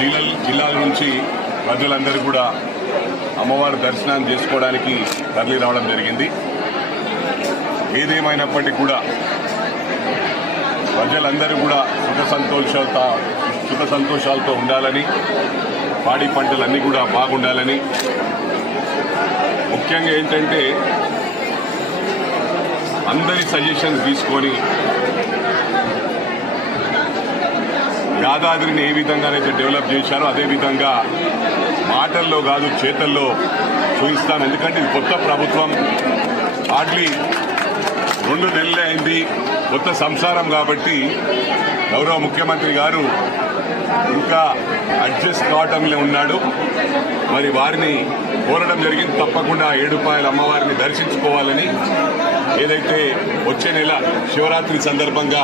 జిల్లాల నుంచి ప్రజలందరూ కూడా అమ్మవారి దర్శనం చేసుకోవడానికి తరలి రావడం జరిగింది. ఏదేమైనప్పటికీ కూడా ప్రజలందరూ కూడా సుఖ సంతోషాలతో ఉండాలని, పాడి పంటలన్నీ కూడా బాగుండాలని, ముఖ్యంగా ఏంటంటే అందరి సజెషన్స్ తీసుకొని యాదాద్రిని ఏ విధంగానైతే డెవలప్ చేశారో అదేవిధంగా మాటల్లో కాదు చేతల్లో చూపిస్తాం. ఎందుకంటే ఇది కొత్త ప్రభుత్వం, హార్డ్లీ 2 నెలలే అయింది, కొత్త సంసారం కాబట్టి గౌరవ ముఖ్యమంత్రి గారు ఇంకా అడ్జస్ట్ కావటంలో ఉన్నాడు. మరి వారిని కోరడం జరిగింది, తప్పకుండా ఏడుపాయల అమ్మవారిని దర్శించుకోవాలని. ఏదైతే వచ్చే నెల శివరాత్రి సందర్భంగా